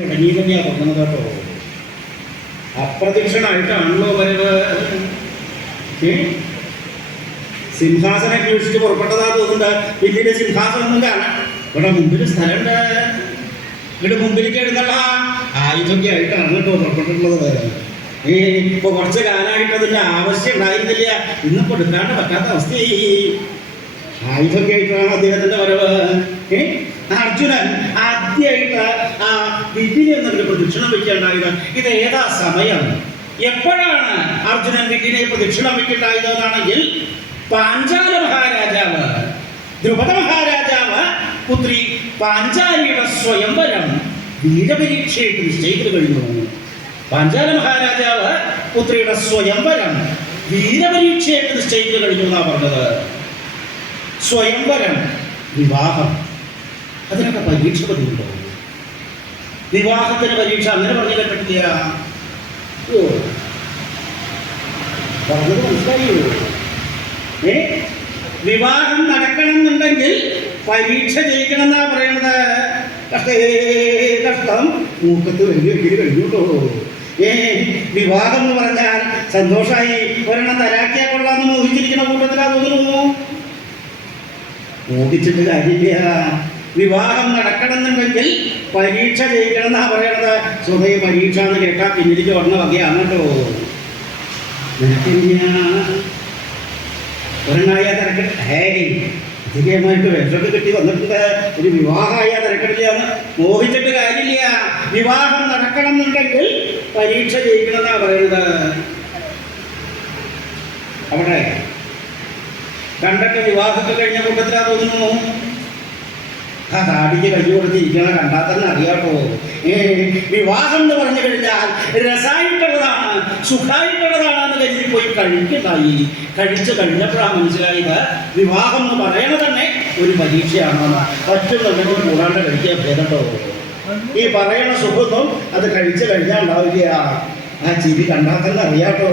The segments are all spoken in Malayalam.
തുടങ്ങി തന്നെയാ തോന്നുന്നത് കേട്ടോ. അപ്രതീക്ഷനായിട്ടാണല്ലോ വരവ്. സിംഹാസനം അന്വേഷിച്ച് പുറപ്പെട്ടതാ തോന്നുന്നുണ്ട്. പിന്നീട് സിംഹാസനം കാണാം. ഇവിടെ മുമ്പിൽ സ്ഥലമുണ്ട്. ഇവിടെ മുമ്പിലേക്ക് എഴുന്നള്ള ആയുധമൊക്കെ ആയിട്ടാണ് കേട്ടോ പുറപ്പെട്ടിട്ടുള്ളത്. ഇപ്പൊ കുറച്ച് കാലമായിട്ട് അതിന്റെ ആവശ്യം ഉണ്ടായിരുന്നില്ല. ഇന്ന് കൊടുക്കാണ്ട് പറ്റാത്ത അവസ്ഥ. ആയുധമൊക്കെ ആയിട്ടാണ് അദ്ദേഹത്തിന്റെ വരവ്. അർജുനൻ ആദ്യമായിട്ട് ആ വിധിനെ എന്നൊരു പ്രദക്ഷിണം വയ്ക്കേണ്ടായത് ഇത് ഏതാ സമയം? എപ്പോഴാണ് അർജുനൻ വിധിനെ പ്രദക്ഷിണം വയ്ക്കേണ്ടായത് എന്നാണെങ്കിൽ പാഞ്ചാല മഹാരാജാവ് ദ്രുപദ മഹാരാജാവ് പുത്രി പാഞ്ചാലിയുടെ സ്വയംവരം വീരപരീക്ഷയായിട്ട് നിശ്ചയിച്ചു കഴിഞ്ഞു. പാഞ്ചാല മഹാരാജാവ് പുത്രിയുടെ സ്വയംവരം വീരപരീക്ഷയായിട്ട് നിശ്ചയിച്ചു കഴിഞ്ഞു എന്നാ പറഞ്ഞത്. സ്വയംവരം, വിവാഹം, അതിനൊക്കെ പരീക്ഷ പതിവുണ്ടോ? വിവാഹത്തിന് പരീക്ഷ അങ്ങനെ പറഞ്ഞു കേട്ടിട്ടില്ല. പറഞ്ഞത് മനസ്സിലായോ? വിവാഹം നടക്കണം എന്നുണ്ടെങ്കിൽ പരീക്ഷ ജയിക്കണം എന്നാ പറയണത്. കഷ്ടം മൂക്കത്ത് വലിയ കഴിഞ്ഞുട്ടോ. വിവാഹം എന്ന് പറഞ്ഞാൽ സന്തോഷമായി ഒരെണ്ണം തരാക്കിയാൽ കൊള്ളാന്ന് മോഹിച്ചിരിക്കുന്ന കൂട്ടത്തിലാ തോന്നുന്നു. മോഹിച്ചിട്ട് കാര്യമില്ല. വിവാഹം നടക്കണമെന്നുണ്ടെങ്കിൽ പരീക്ഷ ജയിക്കണം എന്നാ പറയണത്. സ്വതേ പരീക്ഷ എന്ന് കേട്ടാൽ പിന്നിലേക്ക് വന്ന വകയാണ് കേട്ടോ. ഒരെണ്ണായ തിരക്കട്ടെ. അധികമായിട്ട് വിഷമൊക്കെ കിട്ടി വന്നിട്ട് ഒരു വിവാഹമായ തിരക്കടില്ല എന്ന് മോഹിച്ചിട്ട് കാര്യമില്ല. വിവാഹം നടക്കണം എന്നുണ്ടെങ്കിൽ പരീക്ഷ ജയിക്കണം എന്നാ പറയുന്നത്. അവിടെ കണ്ടൊക്കെ വിവാഹമൊക്കെ കഴിഞ്ഞ കൂട്ടത്തിലാ തോന്നുന്നു. ആ താടിക്ക് കൈ കൊടുത്തിരിക്കണ കണ്ടാൽ തന്നെ അറിയാട്ടോ. വിവാഹം എന്ന് പറഞ്ഞു കഴിഞ്ഞാൽ രസമായിട്ടുള്ളതാണ്, സുഖമായിട്ടുള്ളതാണെന്ന് കരുതി പോയി കഴിക്കുണ്ടായി. കഴിച്ചു കഴിഞ്ഞപ്പോഴാണ് മനസ്സിലായത് വിവാഹം എന്ന് പറയണത് തന്നെ ഒരു പരീക്ഷയാണെന്ന്. പറ്റുന്നുണ്ടെങ്കിൽ കൂടാണ്ട് കഴിക്കാൻ ഭേദട്ടോ. ഈ പറയണ സുഖമൊന്നും അത് കഴിച്ചു കഴിഞ്ഞാൽ ഉണ്ടാവില്ല. ആ ചിരി കണ്ടാൽ തന്നെ അറിയാട്ടോ.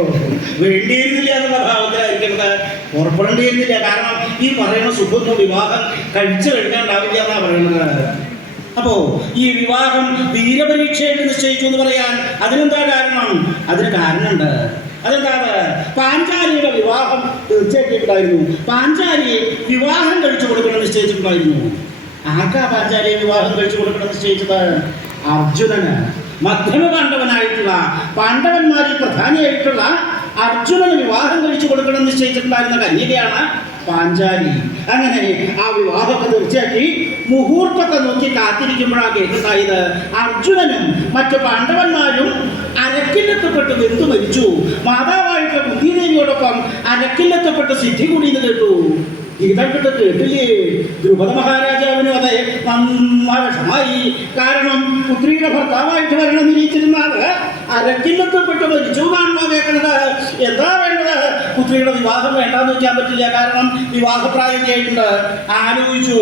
വേണ്ടിയിരുന്നില്ല എന്നുള്ള ഭാവത്തിലായിരിക്കുന്നത്, പുറപ്പെടേണ്ടിയിരുന്നില്ല. കാരണം ഈ പറയുന്ന സുഖമൊന്നും വിവാഹം കഴിച്ചു കഴിക്കാണ്ടാവില്ല എന്നാ പറയുന്നത്. അപ്പോ ഈ വിവാഹം വീരപരീക്ഷയായിട്ട് നിശ്ചയിച്ചു എന്ന് പറയാൻ അതിനെന്താ കാരണം? അതിന് കാരണമുണ്ട്. അതെന്താണ്? പാഞ്ചാലിയുടെ വിവാഹം തീർച്ചയായിട്ടുണ്ടായിരുന്നു. പാഞ്ചാലിയെ വിവാഹം കഴിച്ചു കൊടുക്കണം നിശ്ചയിച്ചിട്ടുണ്ടായിരുന്നു. ആർക്കാ പാഞ്ചാലിയെ വിവാഹം കഴിച്ചു കൊടുക്കണം നിശ്ചയിച്ചത്? അർജുനന്. മധ്യമ പാണ്ഡവനായിട്ടുള്ള, പാണ്ഡവന്മാരിൽ പ്രധാനിയായിട്ടുള്ള അർജുനന് വിവാഹം കഴിച്ചു കൊടുക്കണം നിശ്ചയിച്ചിട്ടുണ്ടായിരുന്ന കന്യകയാണ് പാഞ്ചാലി. അങ്ങനെ ആ വിവാഹമൊക്കെ തീർച്ചയാക്കി മുഹൂർത്തമൊക്കെ നോക്കി കാത്തിരിക്കുമ്പോഴാണ് കേട്ടുണ്ടായത് അർജുനനും മറ്റു പാണ്ഡവന്മാരും അരക്കില്ലെത്തപ്പെട്ട് വെന്തു മരിച്ചു. മാതാവായിട്ടുള്ള കുന്തിദേവിയോടൊപ്പം അരക്കില്ലെത്തപ്പെട്ട് സിദ്ധി കൂടിയെന്ന് കേട്ടു. ഇതൊക്കെ കേട്ടില്ലേ? ദ്രുപദ മഹാരാജാവിനും അതെ നന്നായി വിഷമായി. കാരണം പുത്രിയുടെ ഭർത്താവായിട്ട് വരണം നിരീച്ചിരുന്നാണ് അരക്കില്ലെത്തപ്പെട്ട് മരിച്ചു കാണുമ്പോ കേൾക്കണത്. എന്താ വേണ്ടത്? പുത്രിയുടെ വിവാഹം വേണ്ടാന്ന് വെക്കാൻ പറ്റില്ല. കാരണം വിവാഹപ്രായമൊക്കെ ആയിട്ടുണ്ട്. ആലോചിച്ചു.